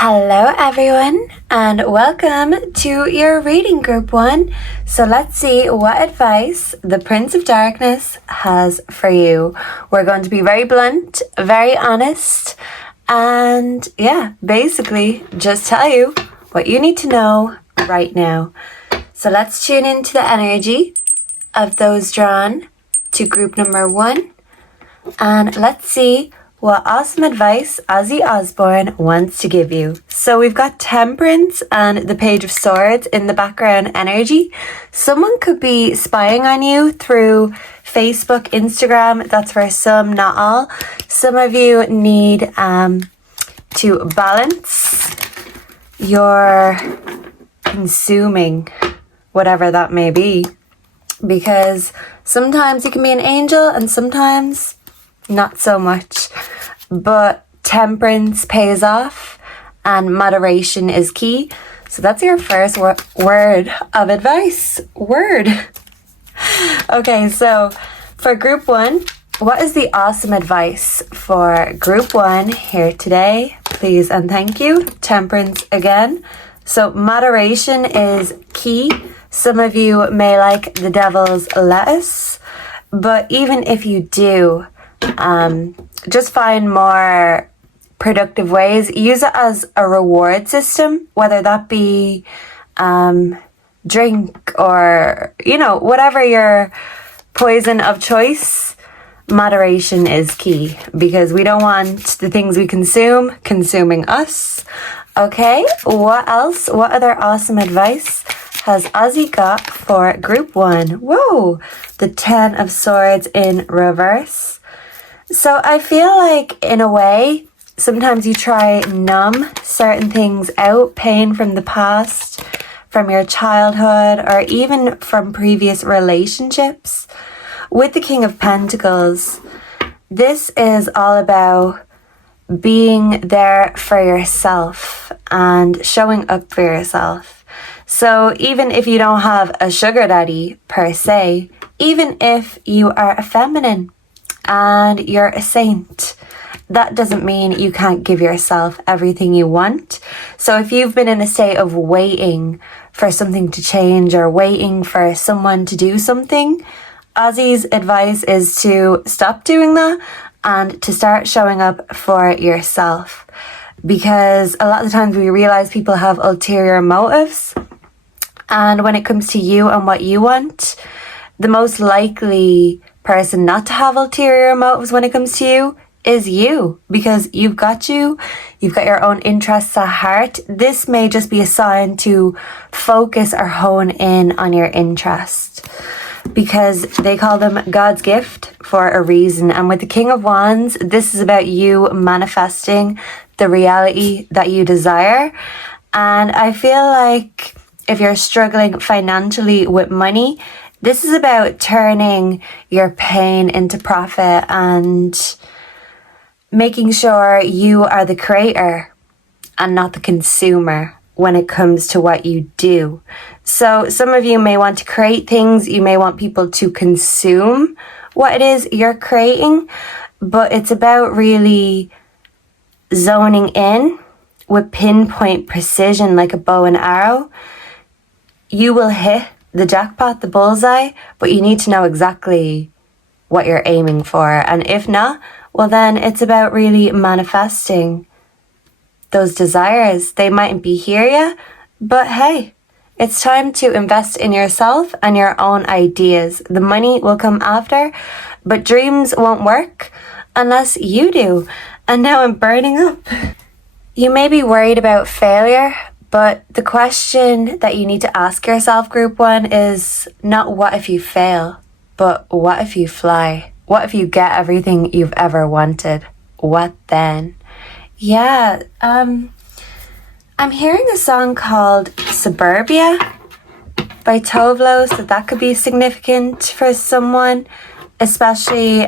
Hello everyone and welcome to your reading group 1. So let's see what advice the Prince of Darkness has for you. We're going to be very blunt, very honest, and basically just tell you what you need to know right now. So let's tune into the energy of those drawn to group number 1 and let's see what awesome advice Ozzy Osbourne wants to give you. So we've got Temperance and the Page of Swords in the background energy. Someone could be spying on you through Facebook, Instagram. That's for some, not all. Some of you need to balance your consuming, whatever that may be. Because sometimes you can be an angel and sometimes not so much, but temperance pays off and moderation is key. So that's your first word of advice. Okay, so for group 1, what is the awesome advice for group 1 here today? Please and thank you. Temperance again. So moderation is key. Some of you may like the devil's lettuce, but even if you do, just find more productive ways. Use it as a reward system, whether that be drink or, whatever your poison of choice. Moderation is key because we don't want the things we consume consuming us. Okay, what else? What other awesome advice has Ozzy got for group 1? Whoa, the 10 of Swords in reverse. So I feel like in a way, sometimes you try numb certain things out, pain from the past, from your childhood, or even from previous relationships. With the King of Pentacles, this is all about being there for yourself and showing up for yourself. So even if you don't have a sugar daddy per se, even if you are a feminine, and you're a saint, that doesn't mean you can't give yourself everything you want. So if you've been in a state of waiting for something to change or waiting for someone to do something, Ozzy's advice is to stop doing that and to start showing up for yourself. Because a lot of the times we realize people have ulterior motives, and when it comes to you and what you want, the most likely person not to have ulterior motives when it comes to you is you, because you've got your own interests at heart. This may just be a sign to focus or hone in on your interest, because they call them God's gift for a reason. And with the King of Wands, this is about you manifesting the reality that you desire. And I feel like if you're struggling financially with money, this is about turning your pain into profit and making sure you are the creator and not the consumer when it comes to what you do. So some of you may want to create things, you may want people to consume what it is you're creating, but it's about really zoning in with pinpoint precision like a bow and arrow. You will hit the jackpot, the bullseye, but you need to know exactly what you're aiming for. And if not, well then it's about really manifesting those desires. They mightn't be here yet, but hey, it's time to invest in yourself and your own ideas. The money will come after, but dreams won't work unless you do. And now I'm burning up. You may be worried about failure, but the question that you need to ask yourself, group 1, is not what if you fail, but what if you fly? What if you get everything you've ever wanted? What then? Yeah, I'm hearing a song called Suburbia by Tovlo, so that could be significant for someone, especially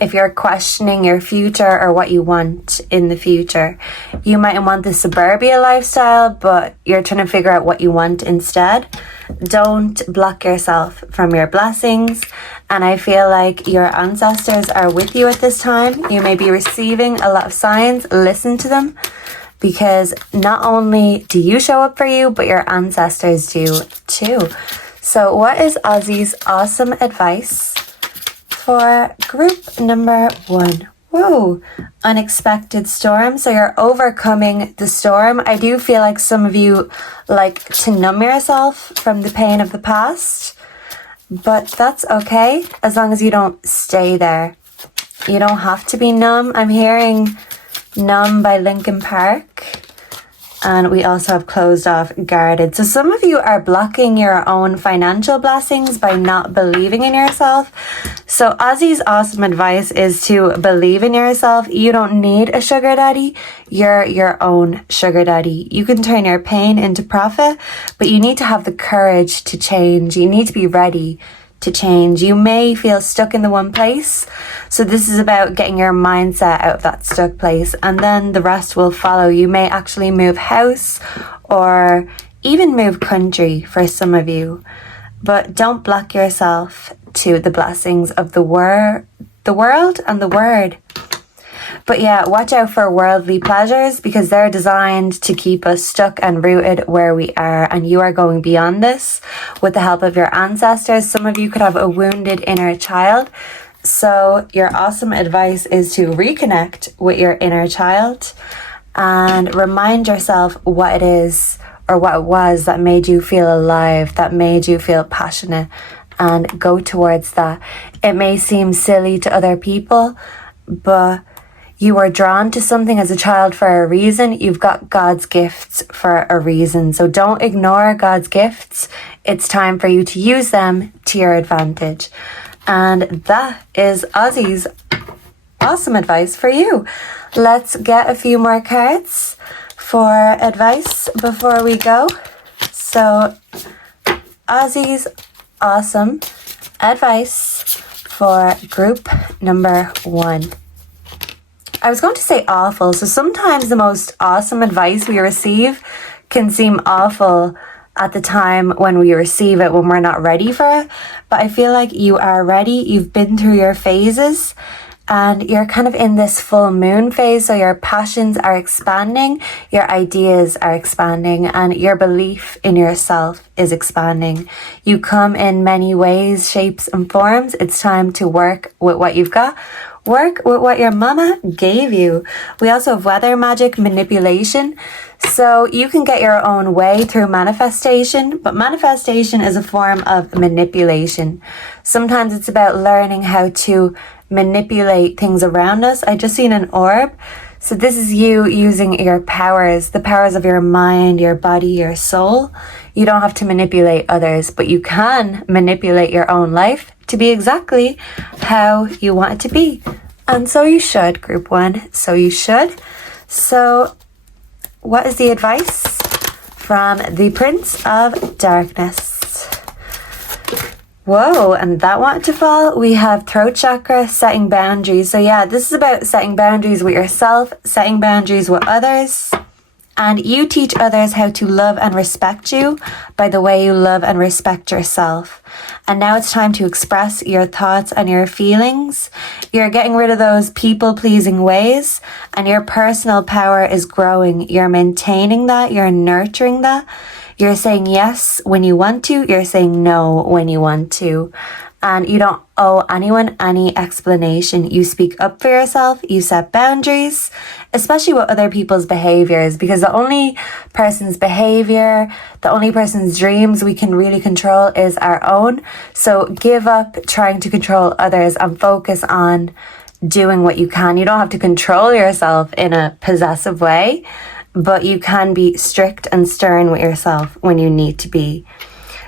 if you're questioning your future or what you want in the future. You might want the suburbia lifestyle, but you're trying to figure out what you want instead. Don't block yourself from your blessings. And I feel like your ancestors are with you at this time. You may be receiving a lot of signs. Listen to them because not only do you show up for you, but your ancestors do too. So what is Ozzy's awesome advice for group number 1? Whoa, unexpected storm. So you're overcoming the storm. I do feel like some of you like to numb yourself from the pain of the past, but that's okay as long as you don't stay there. You don't have to be numb. I'm hearing Numb by Linkin Park. And we also have closed off guarded. So some of you are blocking your own financial blessings by not believing in yourself. So Ozzy's awesome advice is to believe in yourself. You don't need a sugar daddy. You're your own sugar daddy. You can turn your pain into profit, but you need to have the courage to change. You need to be ready to change. You may feel stuck in the one place. So this is about getting your mindset out of that stuck place, and then the rest will follow. You may actually move house or even move country for some of you, but don't block yourself to the blessings of the world and the word. But yeah, watch out for worldly pleasures because they're designed to keep us stuck and rooted where we are. And you are going beyond this with the help of your ancestors. Some of you could have a wounded inner child. So your awesome advice is to reconnect with your inner child and remind yourself what it is or what it was that made you feel alive, that made you feel passionate, and go towards that. It may seem silly to other people, but you were drawn to something as a child for a reason. You've got God's gifts for a reason. So don't ignore God's gifts. It's time for you to use them to your advantage. And that is Ozzy's awesome advice for you. Let's get a few more cards for advice before we go. So Ozzy's awesome advice for group number 1. I was going to say awful. So sometimes the most awesome advice we receive can seem awful at the time when we receive it, when we're not ready for it. But I feel like you are ready. You've been through your phases and you're kind of in this full moon phase. So your passions are expanding, your ideas are expanding, and your belief in yourself is expanding. You come in many ways, shapes, and forms. It's time to work with what you've got. Work with what your mama gave you. We also have weather magic manipulation. So you can get your own way through manifestation, but manifestation is a form of manipulation. Sometimes it's about learning how to manipulate things around us. I just seen an orb. So this is you using your powers, the powers of your mind, your body, your soul. You don't have to manipulate others, but you can manipulate your own life to be exactly how you want it to be. And so you should, group 1. So you should. So what is the advice from the Prince of Darkness? Whoa, and that wanted to fall. We have throat chakra, setting boundaries. So yeah, this is about setting boundaries with yourself, setting boundaries with others. And you teach others how to love and respect you by the way you love and respect yourself. And now it's time to express your thoughts and your feelings. You're getting rid of those people-pleasing ways, and your personal power is growing. You're maintaining that. You're nurturing that. You're saying yes when you want to. You're saying no when you want to. And you don't owe anyone any explanation. You speak up for yourself. You set boundaries, especially with other people's behaviors, because the only person's behavior, the only person's dreams we can really control is our own. So give up trying to control others and focus on doing what you can. You don't have to control yourself in a possessive way, but you can be strict and stern with yourself when you need to be.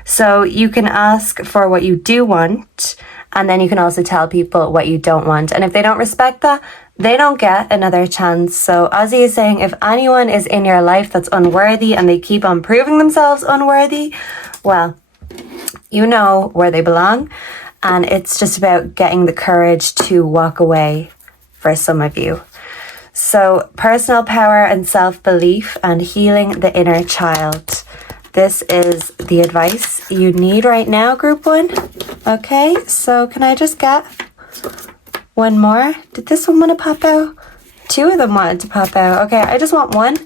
So you can ask for what you do want, and then you can also tell people what you don't want. And if they don't respect that, they don't get another chance. So Ozzy is saying if anyone is in your life that's unworthy and they keep on proving themselves unworthy, well, you know where they belong. And it's just about getting the courage to walk away for some of you. So personal power and self-belief and healing the inner child. This is the advice you need right now, group 1. Okay, so can I just get one more? Did this one want to pop out? two of them wanted to pop out. Okay, I just want one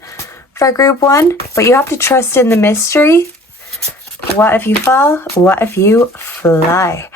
for group one, but you have to trust in the mystery. What if you fall? What if you fly?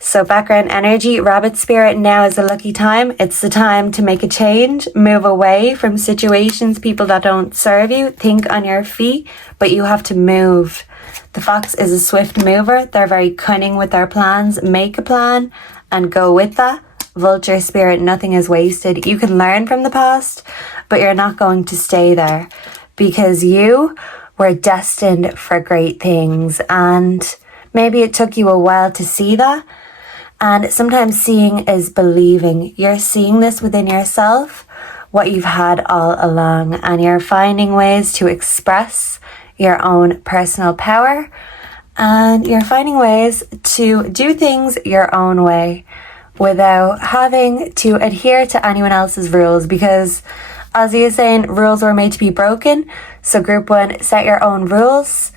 So background energy, rabbit spirit, now is a lucky time. It's the time to make a change, move away from situations, people that don't serve you. Think on your feet, but you have to move. The fox is a swift mover. They're very cunning with their plans. Make a plan and go with that. Vulture spirit, nothing is wasted. You can learn from the past, but you're not going to stay there because you were destined for great things. And maybe it took you a while to see that. And sometimes seeing is believing. You're seeing this within yourself, what you've had all along, and you're finding ways to express your own personal power, and you're finding ways to do things your own way without having to adhere to anyone else's rules, because Ozzy is saying rules were made to be broken. So group one, set your own rules.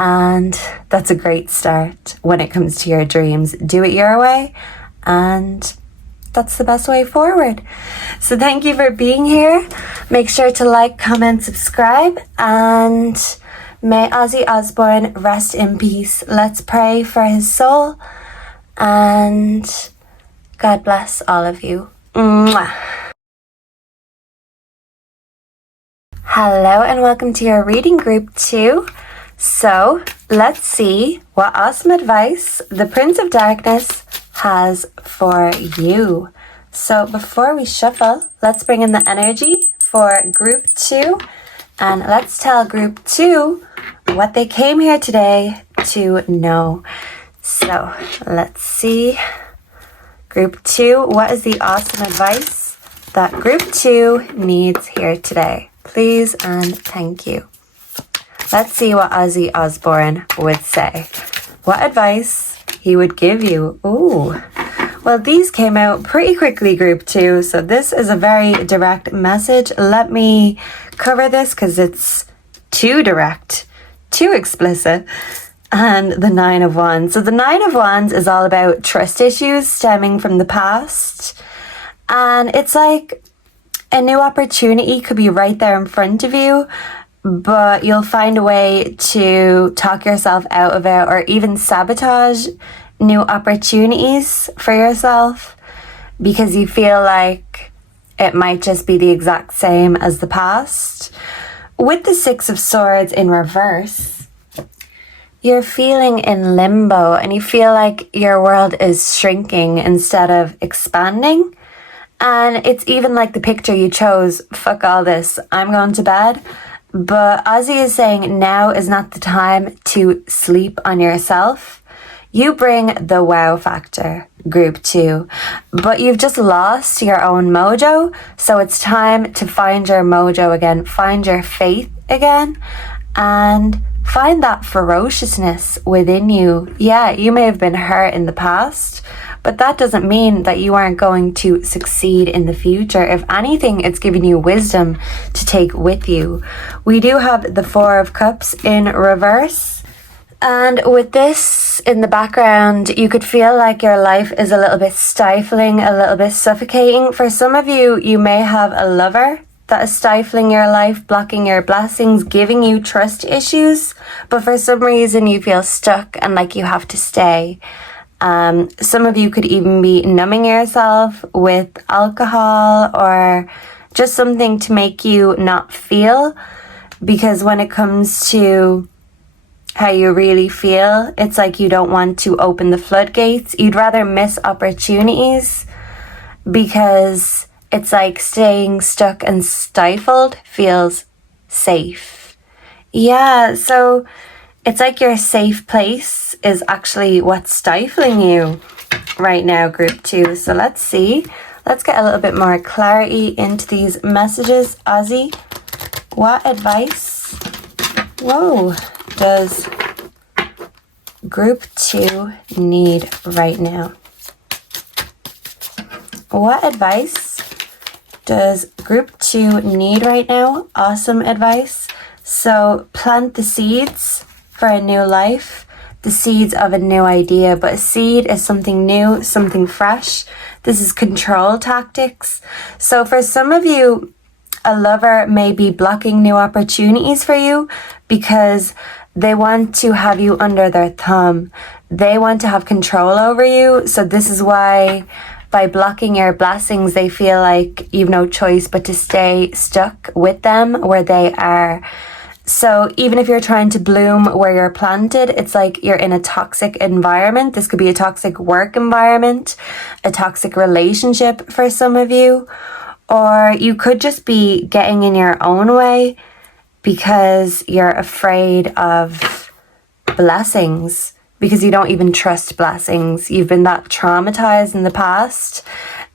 And that's a great start when it comes to your dreams. Do it your way, and that's the best way forward. So thank you for being here. Make sure to like, comment, subscribe, and may Ozzy Osbourne rest in peace. Let's pray for his soul, and God bless all of you. Mwah. Hello and welcome to your reading group 2. So let's see what awesome advice the Prince of Darkness has for you. So before we shuffle, let's bring in the energy for group 2, and let's tell group 2 what they came here today to know. So let's see. Group 2, what is the awesome advice that group 2 needs here today? Please and thank you. Let's see what Ozzy Osbourne would say. What advice he would give you. Ooh. Well, these came out pretty quickly, group 2. So this is a very direct message. Let me cover this because it's too direct, too explicit. And the 9 of Wands. So the 9 of Wands is all about trust issues stemming from the past. And it's like a new opportunity could be right there in front of you, but you'll find a way to talk yourself out of it or even sabotage new opportunities for yourself because you feel like it might just be the exact same as the past. With the 6 of Swords in reverse, you're feeling in limbo and you feel like your world is shrinking instead of expanding. And it's even like the picture you chose, fuck all this, I'm going to bed. But Ozzy is saying now is not the time to sleep on yourself. You bring the wow factor, group 2, but you've just lost your own mojo. So it's time to find your mojo again, find your faith again, and find that ferociousness within you. Yeah, you may have been hurt in the past, but that doesn't mean that you aren't going to succeed in the future. If anything, it's giving you wisdom to take with you. We do have the 4 of Cups in reverse. And with this in the background, you could feel like your life is a little bit stifling, a little bit suffocating. For some of you, you may have a lover that is stifling your life, blocking your blessings, giving you trust issues. But for some reason, you feel stuck and like you have to stay. Some of you could even be numbing yourself with alcohol or just something to make you not feel, because when it comes to how you really feel, it's like you don't want to open the floodgates. You'd rather miss opportunities because it's like staying stuck and stifled feels safe. Yeah, so it's like your safe place is actually what's stifling you right now, group 2. So let's see. Let's get a little bit more clarity into these messages. Ozzy, what advice, does group 2 need right now? What advice does group 2 need right now? Awesome advice. So plant the seeds for a new life. the seeds of a new idea, but a seed is something new, something fresh. This is control tactics. So for some of you, a lover may be blocking new opportunities for you because they want to have you under their thumb. They want to have control over you. So this is why by blocking your blessings, they feel like you've no choice but to stay stuck with them where they are. So even if you're trying to bloom where you're planted, it's like you're in a toxic environment. This could be a toxic work environment, a toxic relationship for some of you, or you could just be getting in your own way because you're afraid of blessings, because you don't even trust blessings. You've been that traumatized in the past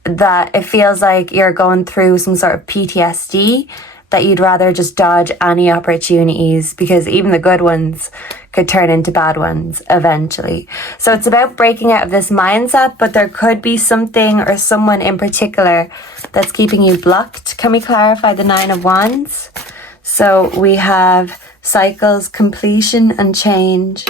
that it feels like you're going through some sort of PTSD, that you'd rather just dodge any opportunities because even the good ones could turn into bad ones eventually. So it's about breaking out of this mindset, but there could be something or someone in particular that's keeping you blocked. Can we clarify the 9 of Wands? So we have cycles, completion, and change.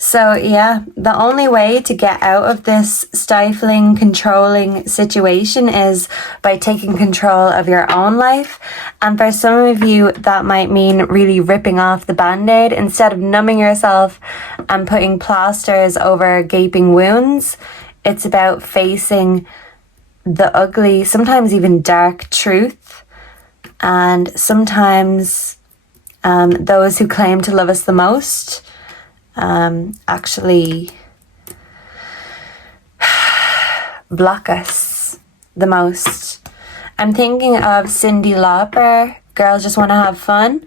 So yeah, the only way to get out of this stifling, controlling situation is by taking control of your own life. And for some of you, that might mean really ripping off the band-aid. Instead of numbing yourself and putting plasters over gaping wounds, it's about facing the ugly, sometimes even dark truth. And sometimes those who claim to love us the most actually block us the most. I'm thinking of Cyndi Lauper, Girls Just Want to Have Fun.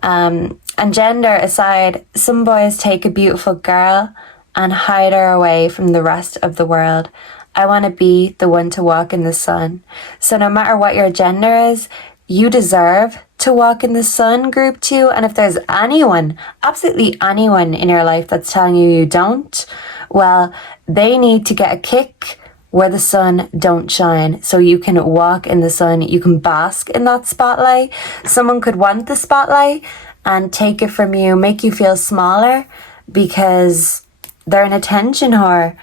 And gender aside, some boys take a beautiful girl and hide her away from the rest of the world. I want to be the one to walk in the sun. So no matter what your gender is, you deserve to walk in the sun, group 2. And if there's anyone, absolutely anyone in your life that's telling you you don't, well, they need to get a kick where the sun don't shine so you can walk in the sun. You can bask in that spotlight. Someone could want the spotlight and take it from you, make you feel smaller because they're an attention whore.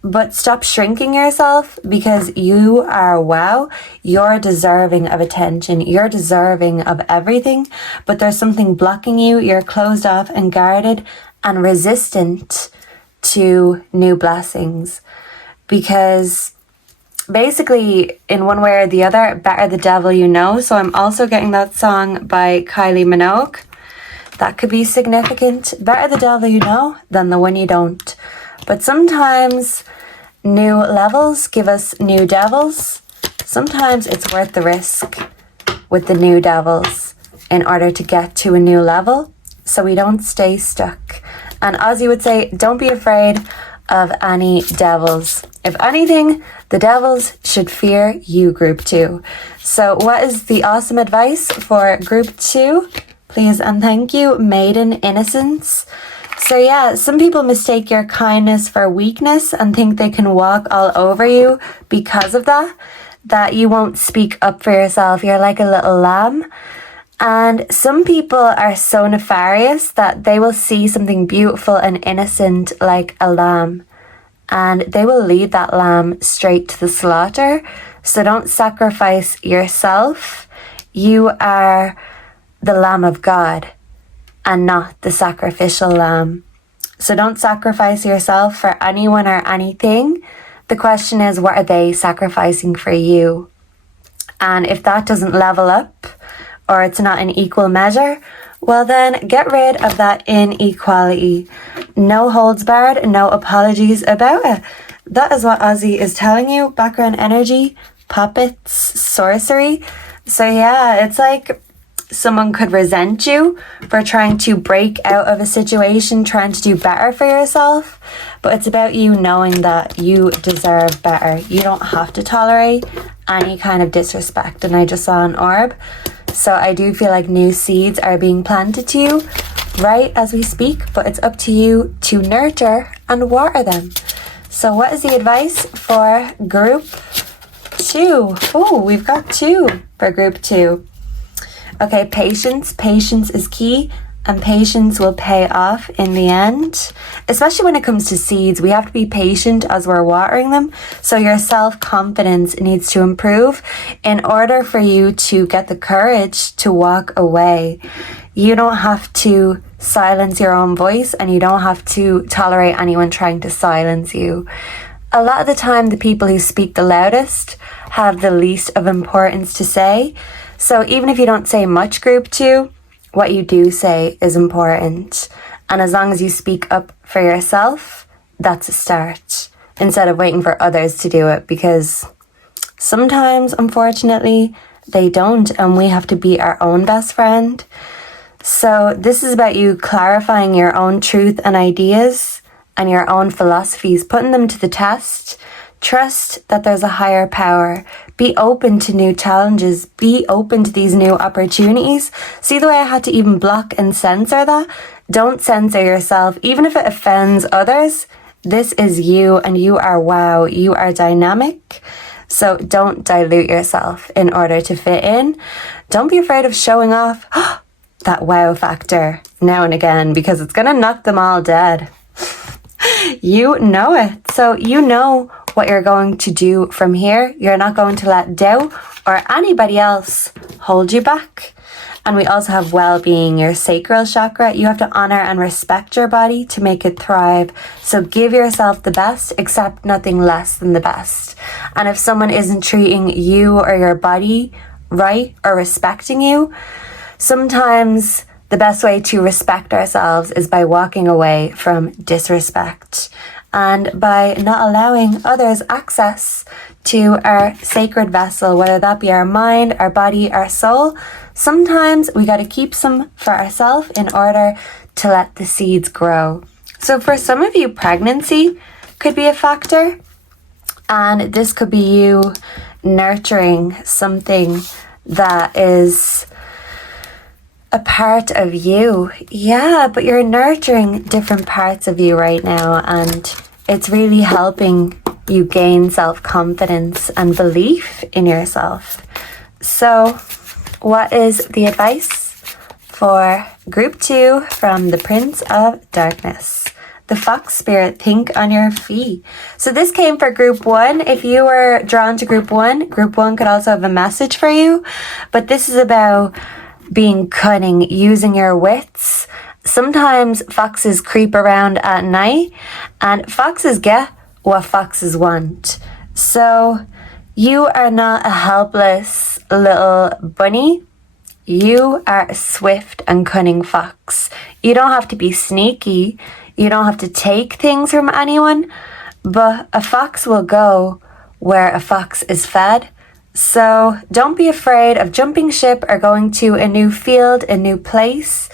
But stop shrinking yourself because you are wow. You're deserving of attention. You're deserving of everything. But there's something blocking you. You're closed off and guarded and resistant to new blessings. Because basically, in one way or the other, better the devil you know. So I'm also getting that song by Kylie Minogue. That could be significant. Better the devil you know than the one you don't. But sometimes new levels give us new devils. Sometimes it's worth the risk with the new devils in order to get to a new level so we don't stay stuck. And Ozzy would say, don't be afraid of any devils. If anything, the devils should fear you, group 2. So what is the awesome advice for group 2? Please and thank you, maiden innocence. So yeah, some people mistake your kindness for weakness and think they can walk all over you because of that you won't speak up for yourself. You're like a little lamb. And some people are so nefarious that they will see something beautiful and innocent like a lamb, and they will lead that lamb straight to the slaughter. So don't sacrifice yourself. You are the Lamb of God and not the sacrificial lamb. So don't sacrifice yourself for anyone or anything. The question is, what are they sacrificing for you? And if that doesn't level up, or it's not an equal measure, well then get rid of that inequality. No holds barred, no apologies about it. That is what Ozzy is telling you. Background energy, puppets, sorcery. So yeah, it's like someone could resent you for trying to break out of a situation, trying to do better for yourself. But it's about you knowing that you deserve better. You don't have to tolerate any kind of disrespect. And I just saw an orb. So I do feel like new seeds are being planted to you right as we speak. But it's up to you to nurture and water them. So what is the advice for group 2? Oh, we've got 2 for group 2. Okay, patience. Patience is key. and patience will pay off in the end. Especially when it comes to seeds, we have to be patient as we're watering them. So your self-confidence needs to improve in order for you to get the courage to walk away. You don't have to silence your own voice, and you don't have to tolerate anyone trying to silence you. A lot of the time, the people who speak the loudest have the least of importance to say. So even if you don't say much, group 2, what you do say is important. And as long as you speak up for yourself, that's a start, instead of waiting for others to do it, because sometimes, unfortunately, they don't, and we have to be our own best friend. So this is about you clarifying your own truth and ideas and your own philosophies, putting them to the test. Trust that there's a higher power. Be open to new challenges. Be open to these new opportunities. See the way I had to even block and censor that? Don't censor yourself, even if it offends others. This is you, and you are wow. You are dynamic. So don't dilute yourself in order to fit in. Don't be afraid of showing off that wow factor now and again, because it's going to knock them all dead. You know it. So you know what you're going to do from here. You're not going to let doubt or anybody else hold you back. And we also have well-being, your sacral chakra. You have to honor and respect your body to make it thrive. So give yourself the best, accept nothing less than the best. And if someone isn't treating you or your body right or respecting you, sometimes the best way to respect ourselves is by walking away from disrespect and by not allowing others access to our sacred vessel, whether that be our mind, our body, our soul. Sometimes we got to keep some for ourselves in order to let the seeds grow. So for some of you, pregnancy could be a factor, and this could be you nurturing something that is a part of you. Yeah, but you're nurturing different parts of you right now, and it's really helping you gain self-confidence and belief in yourself. So what is the advice for group 2 from the Prince of Darkness? The Fox Spirit, think on your feet. So this came for group 1. If you were drawn to group 1 could also have a message for you, but this is about being cunning, using your wits. Sometimes foxes creep around at night, and foxes get what foxes want. So you are not a helpless little bunny. You are a swift and cunning fox. You don't have to be sneaky. You don't have to take things from anyone, but a fox will go where a fox is fed. So don't be afraid of jumping ship or going to a new field, a new place,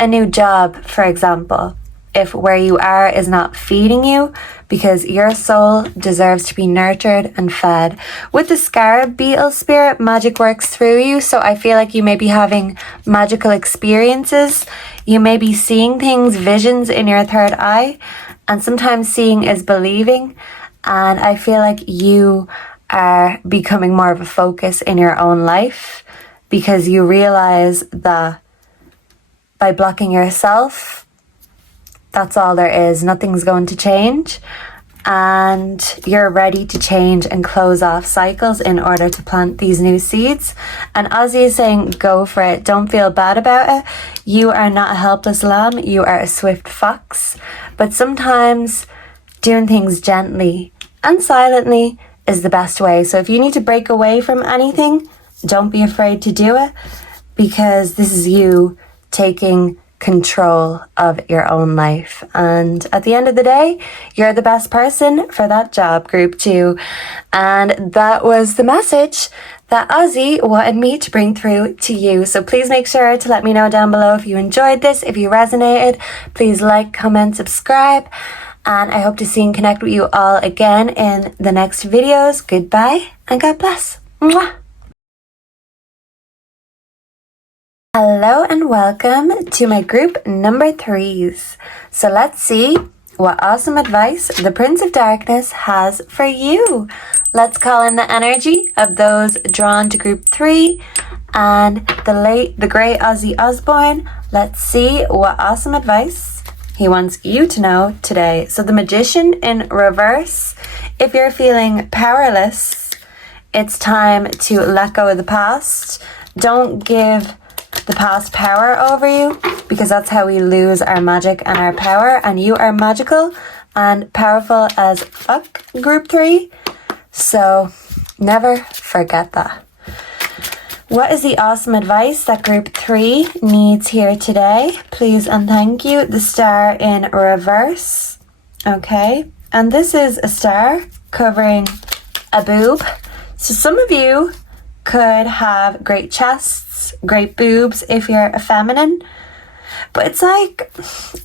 a new job, for example, if where you are is not feeding you, because your soul deserves to be nurtured and fed. With the scarab beetle spirit, magic works through you, so I feel like you may be having magical experiences. You may be seeing things, visions in your third eye, and sometimes seeing is believing, and I feel like you are becoming more of a focus in your own life, because you realize that by blocking yourself, that's all there is. Nothing's going to change, and you're ready to change and close off cycles in order to plant these new seeds. And Ozzy is saying, go for it. Don't feel bad about it. You are not a helpless lamb. You are a swift fox. But sometimes doing things gently and silently is the best way. So if you need to break away from anything, don't be afraid to do it, because this is you taking control of your own life. And at the end of the day, you're the best person for that job, group 2. And that was the message that Ozzy wanted me to bring through to you. So please make sure to let me know down below if you enjoyed this, if you resonated. Please like, comment, subscribe. And I hope to see and connect with you all again in the next videos. Goodbye and God bless. Mwah. Hello and welcome to my group number 3s. So let's see what awesome advice the Prince of Darkness has for you. Let's call in the energy of those drawn to group 3 and the great Ozzy Osbourne. Let's see what awesome advice he wants you to know today. So the Magician in reverse. If you're feeling powerless, it's time to let go of the past. Don't give the past power over you, because that's how we lose our magic and our power. And you are magical and powerful as fuck, group 3. So never forget that. What is the awesome advice that group 3 needs here today? Please and thank you. The star in reverse. Okay. And this is a star covering a boob. So some of you could have great chests, great boobs if you're a feminine. But it's like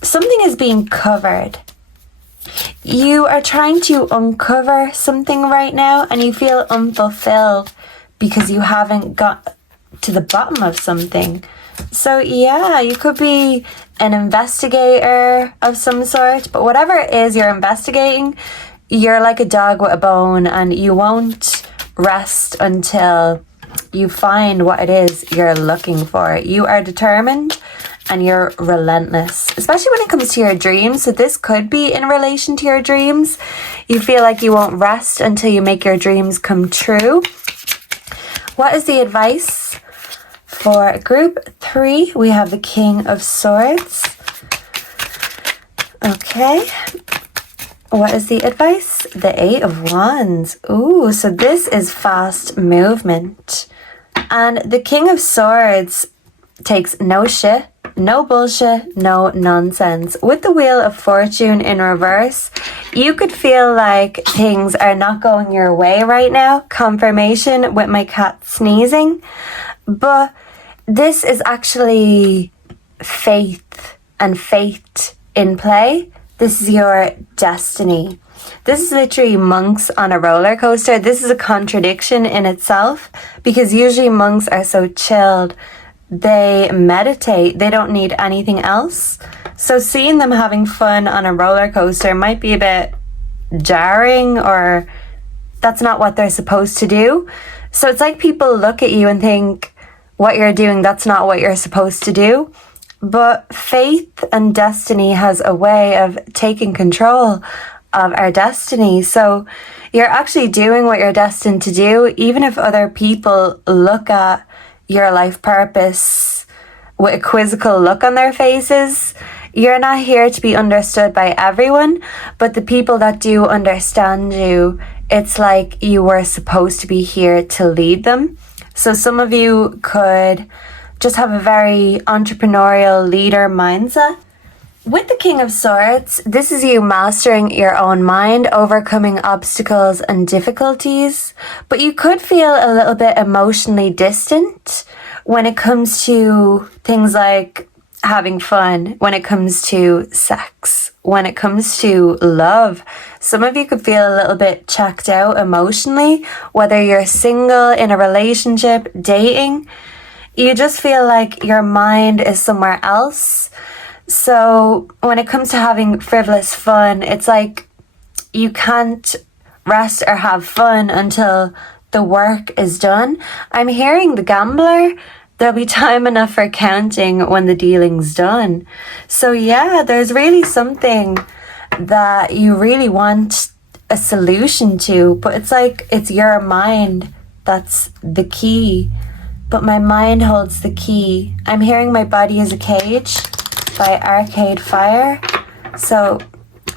something is being covered. You are trying to uncover something right now and you feel unfulfilled because you haven't got to the bottom of something. So yeah, you could be an investigator of some sort, but whatever it is you're investigating, you're like a dog with a bone and you won't rest until you find what it is you're looking for. You are determined and you're relentless, especially when it comes to your dreams. So this could be in relation to your dreams. You feel like you won't rest until you make your dreams come true. What is the advice for group 3? We have the King of Swords. Okay. What is the advice? The 8 of Wands. Ooh, so this is fast movement. And the King of Swords takes no shit, no bullshit, no nonsense. With the Wheel of Fortune in reverse, you could feel like things are not going your way right now. Confirmation with my cat sneezing. But this is actually faith and fate in play. This is your destiny. This is literally monks on a roller coaster. This is a contradiction in itself, because usually monks are so chilled. They meditate. They don't need anything else. So seeing them having fun on a roller coaster might be a bit jarring, or that's not what they're supposed to do. So it's like people look at you and think what you're doing, that's not what you're supposed to do. But faith and destiny has a way of taking control of our destiny. So you're actually doing what you're destined to do, even if other people look at your life purpose with a quizzical look on their faces. You're not here to be understood by everyone, but the people that do understand you, it's like you were supposed to be here to lead them. So some of you could just have a very entrepreneurial leader mindset. With the King of Swords, this is you mastering your own mind, overcoming obstacles and difficulties, but you could feel a little bit emotionally distant when it comes to things like having fun, when it comes to sex, when it comes to love. Some of you could feel a little bit checked out emotionally, whether you're single, in a relationship, dating. You just feel like your mind is somewhere else. So when it comes to having frivolous fun, it's like you can't rest or have fun until the work is done. I'm hearing the gambler. There'll be time enough for counting when the dealing's done. So yeah, there's really something that you really want a solution to, but it's like it's your mind that's the key. But my mind holds the key. I'm hearing My Body is a Cage by Arcade Fire. So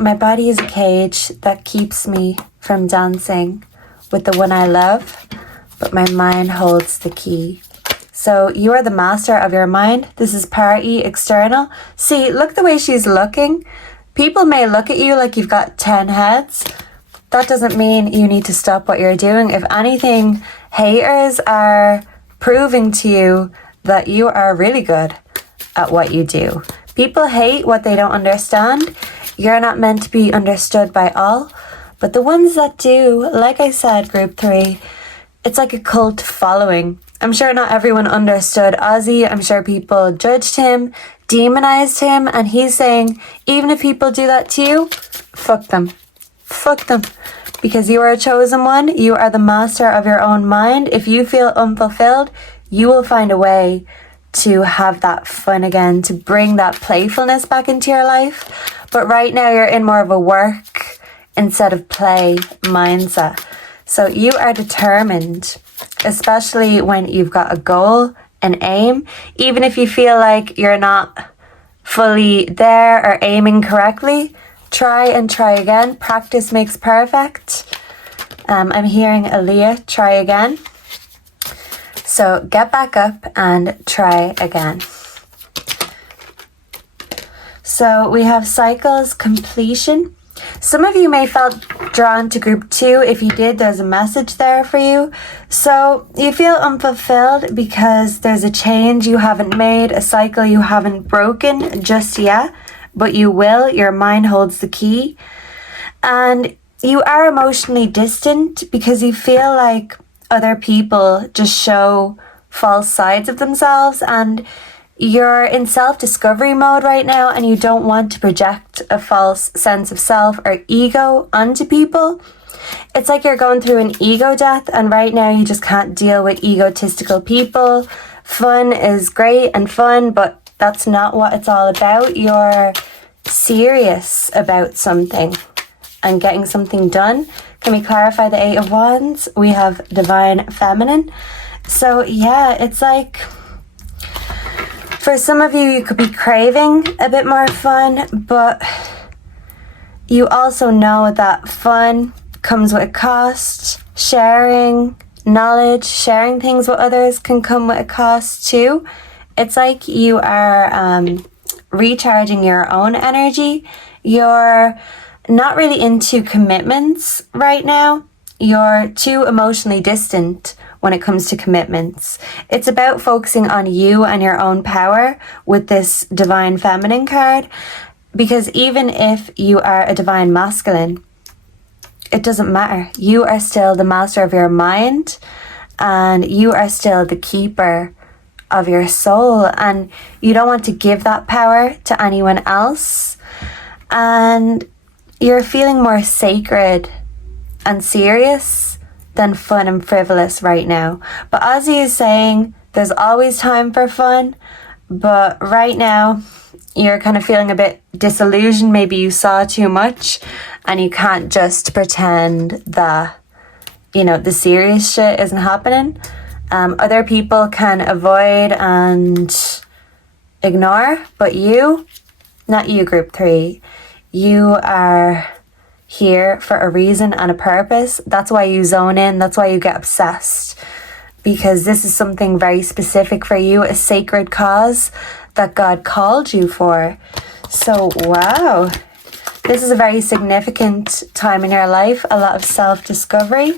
my body is a cage that keeps me from dancing with the one I love, but my mind holds the key. So you are the master of your mind. This is party external. See, look the way she's looking. People may look at you like you've got 10 heads. That doesn't mean you need to stop what you're doing. If anything, haters are proving to you that you are really good at what you do. People hate what they don't understand. You're not meant to be understood by all, but the ones that do, like I said, group 3, it's like a cult following. I'm sure not everyone understood Ozzy. I'm sure people judged him, demonized him, and he's saying, even if people do that to you, fuck them. Fuck them. Because you are a chosen one. You are the master of your own mind. If you feel unfulfilled, you will find a way to have that fun again, to bring that playfulness back into your life. But right now you're in more of a work instead of play mindset. So you are determined, especially when you've got a goal, an aim. Even if you feel like you're not fully there or aiming correctly, try and try again. Practice makes perfect. I'm hearing Aaliyah, try again. So get back up and try again. So we have cycles completion. Some of you may felt drawn to group 2. If you did, there's a message there for you. So you feel unfulfilled because there's a change you haven't made, a cycle you haven't broken just yet, but you will. Your mind holds the key. And you are emotionally distant because you feel like other people just show false sides of themselves, and you're in self-discovery mode right now, and you don't want to project a false sense of self or ego onto people. It's like you're going through an ego death, and right now you just can't deal with egotistical people. Fun is great and fun, but that's not what it's all about. You're serious about something and getting something done. Can we clarify the 8 of Wands? We have Divine Feminine. So yeah, it's like, for some of you, you could be craving a bit more fun, but you also know that fun comes with a cost. Sharing knowledge, sharing things with others can come with a cost too. It's like you are recharging your own energy. You're not really into commitments right now. You're too emotionally distant when it comes to commitments. It's about focusing on you and your own power with this Divine Feminine card, because even if you are a Divine Masculine, it doesn't matter. You are still the master of your mind, and you are still the keeper of your soul, and you don't want to give that power to anyone else. And you're feeling more sacred and serious than fun and frivolous right now. But Ozzy is saying there's always time for fun, but right now you're kind of feeling a bit disillusioned. Maybe you saw too much and you can't just pretend that, you know, the serious shit isn't happening. Other people can avoid and ignore, but you, not you, group 3, you are here for a reason and a purpose. That's why you zone in. That's why you get obsessed, because this is something very specific for you, a sacred cause that God called you for. So, wow, this is a very significant time in your life, a lot of self-discovery.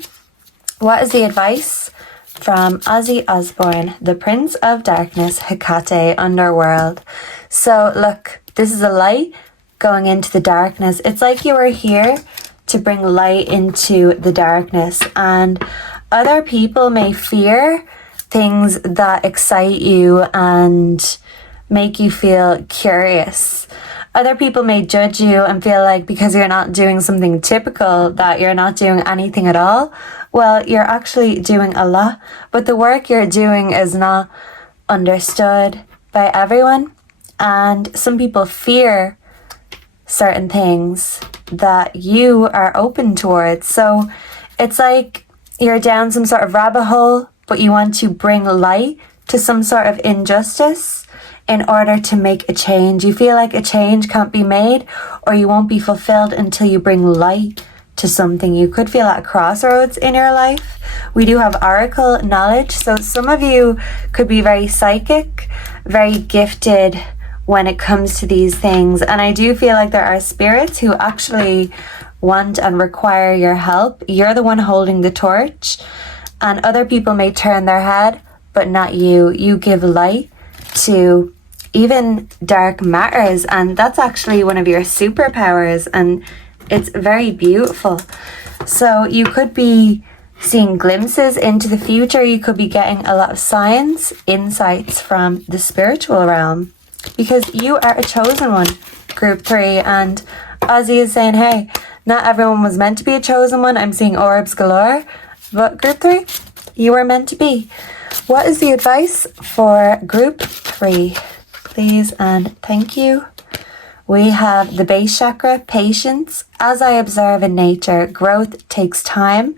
What is the advice from Ozzy Osbourne, the Prince of Darkness, Hecate, Underworld? So, look, this is a light going into the darkness. It's like you are here to bring light into the darkness, and other people may fear things that excite you and make you feel curious. Other people may judge you and feel like because you're not doing something typical that you're not doing anything at all. Well, you're actually doing a lot, but the work you're doing is not understood by everyone, and some people fear certain things that you are open towards. So it's like you're down some sort of rabbit hole, but you want to bring light to some sort of injustice in order to make a change. You feel like a change can't be made, or you won't be fulfilled until you bring light to something. You could feel at a crossroads in your life. We do have oracle knowledge, so some of you could be very psychic, very gifted when it comes to these things. And I do feel like there are spirits who actually want and require your help. You're the one holding the torch, and other people may turn their head, but not you. You give light to even dark matters, and that's actually one of your superpowers, and it's very beautiful. So you could be seeing glimpses into the future. You could be getting a lot of signs, insights from the spiritual realm. because you are a chosen one, group 3. And Ozzy is saying, hey, not everyone was meant to be a chosen one. I'm seeing orbs galore, but group 3, you are meant to be. What is the advice for group 3? Please and thank you. We have the base chakra, patience. As I observe in nature, growth takes time.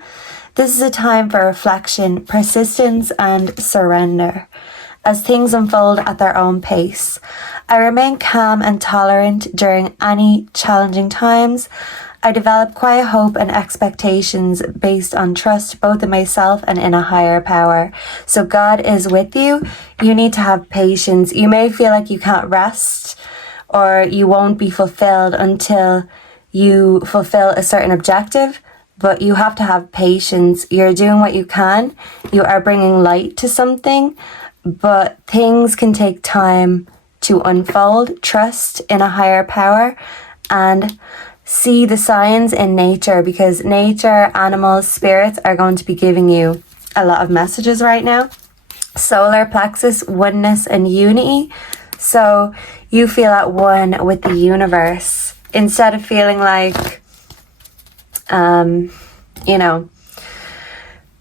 This is a time for reflection, persistence, and surrender as things unfold at their own pace. I remain calm and tolerant during any challenging times. I develop quiet hope and expectations based on trust both in myself and in a higher power. So God is with you. You need to have patience. You may feel like you can't rest or you won't be fulfilled until you fulfill a certain objective, but you have to have patience. You're doing what you can. You are bringing light to something, but things can take time to unfold. Trust in a higher power and see the signs in nature, because nature, animals, spirits are going to be giving you a lot of messages right now. Solar plexus, oneness and unity. So you feel at one with the universe instead of feeling like, the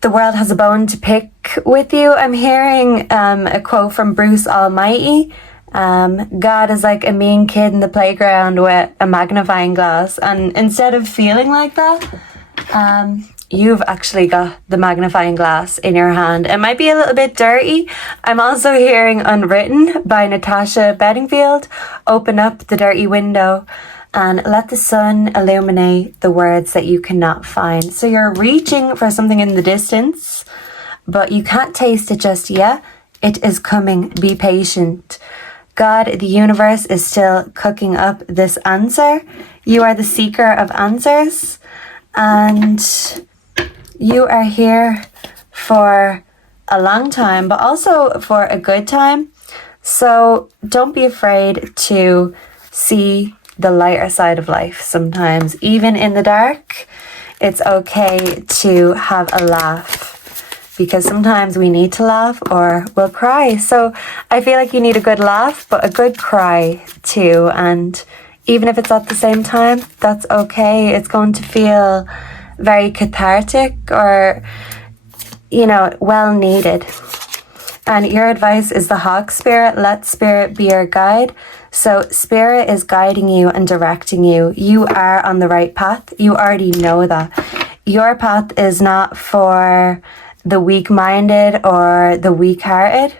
world has a bone to pick with you. I'm hearing a quote from Bruce Almighty. God is like a mean kid in the playground with a magnifying glass, and instead of feeling like that, you've actually got the magnifying glass in your hand. It might be a little bit dirty. I'm also hearing Unwritten by Natasha Bedingfield. Open up the dirty window and let the sun illuminate the words that you cannot find. So you're reaching for something in the distance, but you can't taste it just yet. It is coming. Be patient. God, the universe is still cooking up this answer. You are the seeker of answers, and you are here for a long time, but also for a good time. So don't be afraid to see the lighter side of life sometimes. Even in the dark, it's okay to have a laugh, because sometimes we need to laugh or we'll cry. So I feel like you need a good laugh, but a good cry too. And even if it's at the same time, that's okay. It's going to feel very cathartic or, well needed. And your advice is the hawk spirit. Let spirit be your guide. So spirit is guiding you and directing you. You are on the right path. You already know that. Your path is not for the weak-minded or the weak-hearted.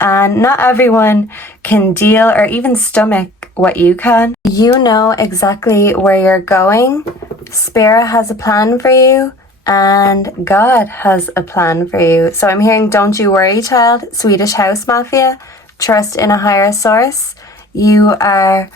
And not everyone can deal or even stomach what you can. You know exactly where you're going. Spirit has a plan for you, and God has a plan for you. So I'm hearing don't you worry, child. Swedish House Mafia. Trust in a higher source. You are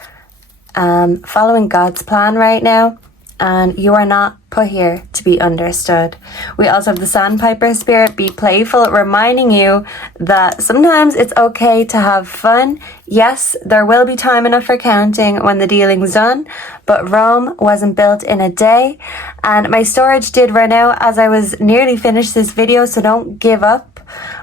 following God's plan right now, and you are not put here to be understood. We also have the Sandpiper spirit. Be playful, reminding you that sometimes it's okay to have fun. Yes, there will be time enough for counting when the dealing's done, but Rome wasn't built in a day. And my storage did run out as I was nearly finished this video, so don't give up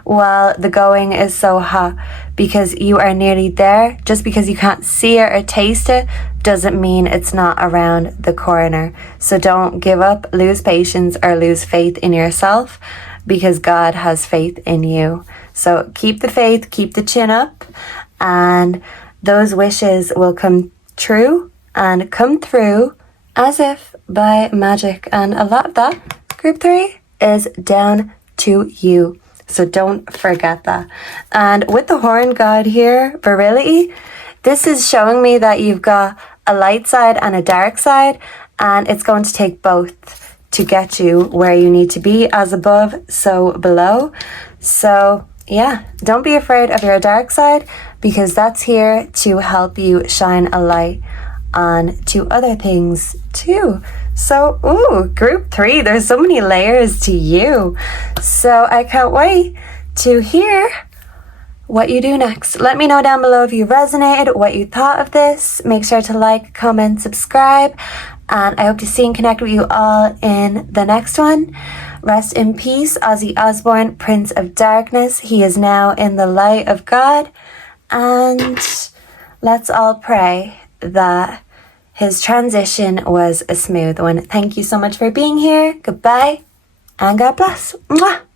while the going is so hot, because you are nearly there. Just because you can't see it or taste it doesn't mean it's not around the corner. So don't give up, lose patience, or lose faith in yourself, because God has faith in you. So keep the faith, keep the chin up, and those wishes will come true and come through as if by magic. And a lot of that, group 3, is down to you. So don't forget that. And with the horn god here, virility, this is showing me that you've got a light side and a dark side, and it's going to take both to get you where you need to be. As above, so below. So yeah, don't be afraid of your dark side, because that's here to help you shine a light on to other things too. So, group 3, there's so many layers to you. So I can't wait to hear what you do next. Let me know down below if you resonated, what you thought of this. Make sure to like, comment, subscribe, and I hope to see and connect with you all in the next one. Rest in peace, Ozzy Osbourne, Prince of Darkness. He is now in the light of God. And let's all pray that his transition was a smooth one. Thank you so much for being here. Goodbye and God bless. Mwah.